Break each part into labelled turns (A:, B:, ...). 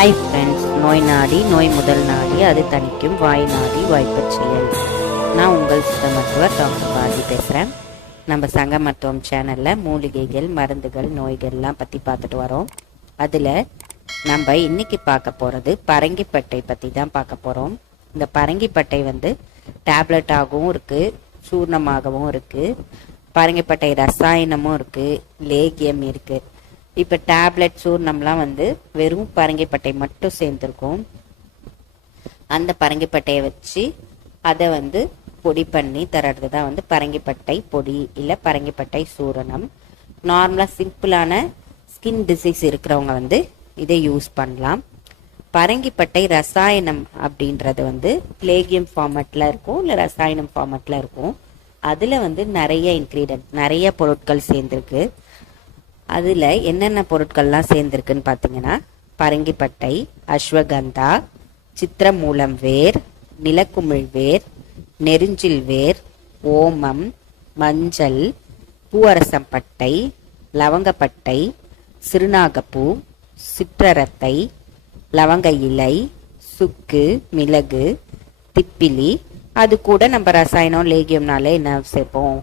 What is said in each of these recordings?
A: Hi friends நோய் நாடி நோய் முதல் நாடி அது தணிக்கும் வாய் நாடி வாய்ப்பச் செயல். நான் உங்கள் சித்த மருத்துவர் டாக்டர் பாரதி பேசுகிறேன் நம்ம சங்க மருத்துவம் சேனலில் மூலிகைகள் மருந்துகள் நோய்கள்லாம் பற்றி பார்த்துட்டு வரோம். அதில் நம்ம இன்னைக்கு பார்க்க போகிறது பரங்கிப்பட்டை பற்றி தான் பார்க்க போகிறோம் இந்த பரங்கிப்பட்டை வந்து டேப்லெட்டாகவும் இருக்குது சூர்ணமாகவும் இருக்குது பரங்கிப்பட்டை ரசாயனமும் இருக்குது லேகியம் இருக்குது இப்போ டேப்லெட் சூர்ணம்லாம் வந்து வெறும் பரங்கிப்பட்டை மட்டும் சேர்ந்துருக்கும். அந்த பரங்கிப்பட்டையை வச்சு அதை வந்து பொடி பண்ணி தர்றது தான் வந்து பரங்கிப்பட்டை பொடி இல்லை பரங்கிப்பட்டை சூரணம். நார்மலாக சிம்பிளான ஸ்கின் டிசீஸ் இருக்கிறவங்க வந்து இதை யூஸ் பண்ணலாம். பரங்கிப்பட்டை ரசாயனம் அப்படின்றது வந்து பிளேகியம் ஃபார்மேட்டில் இருக்கும் இல்லை ரசாயனம் ஃபார்மேட்டில் இருக்கும். அதில் வந்து நிறைய இன்க்ரீடியன்ட் நிறைய பொருட்கள் சேர்ந்துருக்கு. அதில் என்னென்ன பொருட்கள்லாம் சேர்ந்துருக்குன்னு பார்த்தீங்கன்னா பரங்கிப்பட்டை அஸ்வகந்தா சித்திரமூலம் வேர் நிலக்குமிழ் வேர் நெருஞ்சில் வேர் ஓமம் மஞ்சள் பூவரசம்பட்டை லவங்கப்பட்டை சிறுநாகப்பூ சிற்றரத்தை லவங்க இலை சுக்கு மிளகு திப்பிலி. அது கூட நம்ம ரசாயனம் லேகியம்னாலே என்ன சேர்ப்போம்?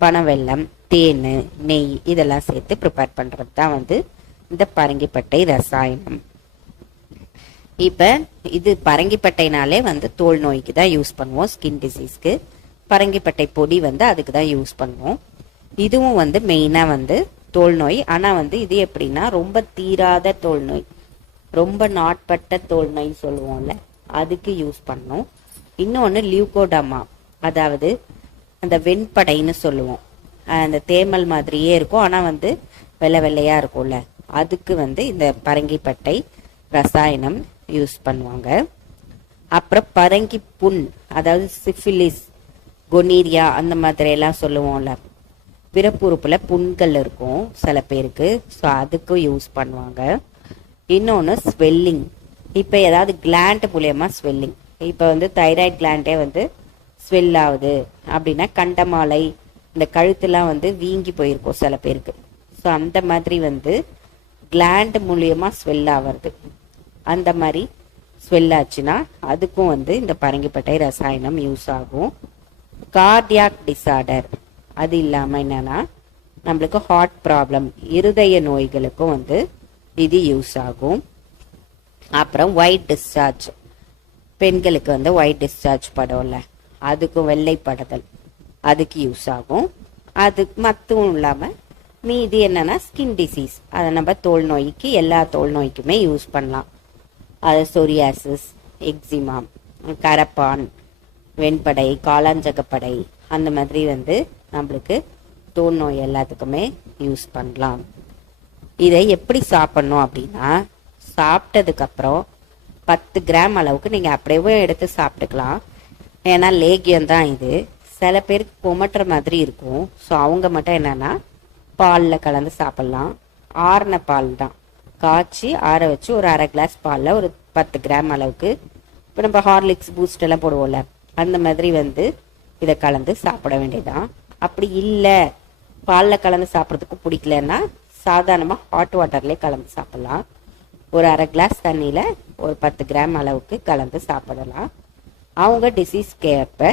A: பனவெல்லம் தேன் நெய் இதெல்லாம் சேர்த்து ப்ரிப்பேர் பண்ணுறது தான் வந்து இந்த பரங்கிப்பட்டை ரசாயனம். இப்போ இது பரங்கிப்பட்டைனாலே வந்து தோல் நோய்க்கு தான் யூஸ் பண்ணுவோம் ஸ்கின் டிசீஸ்க்கு பரங்கிப்பட்டை பொடி வந்து அதுக்கு தான் யூஸ் பண்ணுவோம். இதுவும் வந்து மெயினாக வந்து தோல் நோய். ஆனால் வந்து இது எப்படின்னா ரொம்ப தீராத தோல் நோய். ரொம்ப நாட்பட்ட தோல் நோய் சொல்லுவோம்ல அதுக்கு யூஸ் பண்ணோம். இன்னொன்று லியூகோடமா அதாவது அந்த வெண்படைன்னு சொல்லுவோம். அந்த தேமல் மாதிரியே இருக்கும். ஆனால் வந்து வெள்ளை வெள்ளையாக இருக்கும்ல. அதுக்கு வந்து இந்த பரங்கிப்பட்டை ரசாயனம் யூஸ் பண்ணுவாங்க. அப்புறம் பரங்கி புண் அதாவது சிஃபிலிஸ் கொனீரியா அந்த மாதிரியெல்லாம் சொல்லுவோம்ல. பிறப்புறுப்பில் புண்கள் இருக்கும் சில பேருக்கு. ஸோ அதுக்கும் யூஸ் பண்ணுவாங்க. இன்னொன்று ஸ்வெல்லிங். இப்போ ஏதாவது கிளாண்ட் மூலயமா ஸ்வெல்லிங். இப்போ வந்து தைராய்டு கிளாண்டே வந்து ஸ்வெல் ஆகுது. அப்படின்னா கண்டமாலை இந்த கழுத்துலாம் வந்து வீங்கி போயிருக்கும் சில பேருக்கு. ஸோ அந்த மாதிரி வந்து கிளாண்ட் மூலியமா ஸ்வெல் ஆகிறது அந்த மாதிரி ஸ்வெல் ஆச்சுன்னா அதுக்கும் வந்து இந்த பரங்கிப்பட்டை ரசாயனம் யூஸ் ஆகும். கார்டியாக் டிசார்டர் அது இல்லாமல் என்னன்னா நம்மளுக்கு ஹார்ட் ப்ராப்ளம் இருதய நோய்களுக்கும் வந்து இது யூஸ் ஆகும். அப்புறம் ஒயிட் டிஸ்சார்ஜ் பெண்களுக்கு வந்து ஒயிட் டிஸ்சார்ஜ் படம்ல. அதுக்கும் வெள்ளை படுதல். அதுக்கு யூஸ் ஆகும். அது மற்றவும் இல்லாமல் மீதி என்னன்னா ஸ்கின் டிசீஸ் அதை நம்ம தோல் நோய்க்கு எல்லா தோல் நோய்க்குமே யூஸ் பண்ணலாம். அது சொரியாசிஸ் எக்ஸிமா கரப்பான் வெண்படை காளாஞ்சகப்படை அந்த மாதிரி வந்து நம்மளுக்கு தோல் நோய் எல்லாத்துக்குமே யூஸ் பண்ணலாம். இதை எப்படி சாப்பிட்ணும் அப்படின்னா சாப்பிட்டதுக்கப்புறம் பத்து கிராம் அளவுக்கு நீங்கள் அப்படியே எடுத்து சாப்பிட்டுக்கலாம். ஏன்னா லேகியம் தான் இது. சில பேருக்கு குமட்டுற மாதிரி இருக்கும். ஸோ அவங்க மட்டும் என்னன்னா பாலில் கலந்து சாப்பிட்லாம். ஆறின பால் தான். காய்ச்சி ஆற வச்சு ஒரு அரை கிளாஸ் பாலில் ஒரு பத்து கிராம் அளவுக்கு இப்போ நம்ம ஹார்லிக்ஸ் பூஸ்ட் எல்லாம் போடுவோம்ல அந்த மாதிரி வந்து இதை கலந்து சாப்பிட வேண்டியதுதான். அப்படி இல்லை பாலில் கலந்து சாப்பிட்றதுக்கு பிடிக்கலன்னா சாதாரணமாக ஹாட் வாட்டர்லேயே கலந்து சாப்பிட்லாம். ஒரு அரை கிளாஸ் தண்ணியில் ஒரு பத்து கிராம் அளவுக்கு கலந்து சாப்பிடலாம். அவங்க டிசீஸ்க்கு ஏற்ப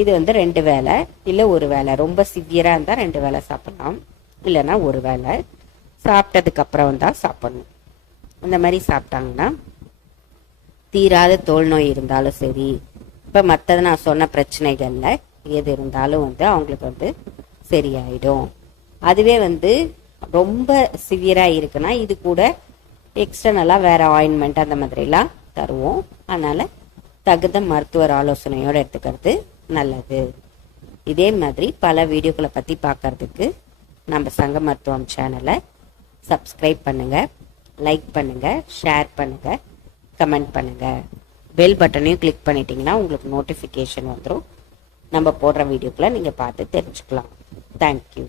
A: இது வந்து ரெண்டு வேலை இல்லை ஒரு வேலை ரொம்ப சிவியராக இருந்தால் ரெண்டு வேலை சாப்பிட்லாம். இல்லைன்னா ஒரு வேலை சாப்பிட்டதுக்கப்புறம் தான் சாப்பிடணும். இந்த மாதிரி சாப்பிட்டாங்கன்னா தீராத தோல் நோய் இருந்தாலும் சரி இப்போ மற்றது நான் சொன்ன பிரச்சனைகளில் எது இருந்தாலும் வந்து அவங்களுக்கு வந்து சரியாயிடும். அதுவே வந்து ரொம்ப சிவியராக இருக்குன்னா இது கூட எக்ஸ்டர்னலாக வேற ஆயின்மெண்ட் அந்த மாதிரிலாம் தருவோம். அதனால் தகுந்த மருத்துவர் ஆலோசனையோடு எடுத்துக்கிறது நல்லது. இதே மாதிரி பல வீடியோக்களை பற்றி பார்க்கறதுக்கு நம்ம சங்க மருத்துவம் சேனலை சப்ஸ்கிரைப் பண்ணுங்கள் லைக் பண்ணுங்கள் ஷேர் பண்ணுங்கள் கமெண்ட் பண்ணுங்கள் பெல் பட்டனையும் கிளிக் பண்ணிட்டீங்கன்னா உங்களுக்கு நோட்டிஃபிகேஷன் வந்துடும் நம்ம போடுற வீடியோக்களை நீங்கள் பார்த்து தெரிஞ்சுக்கலாம். தேங்க்யூ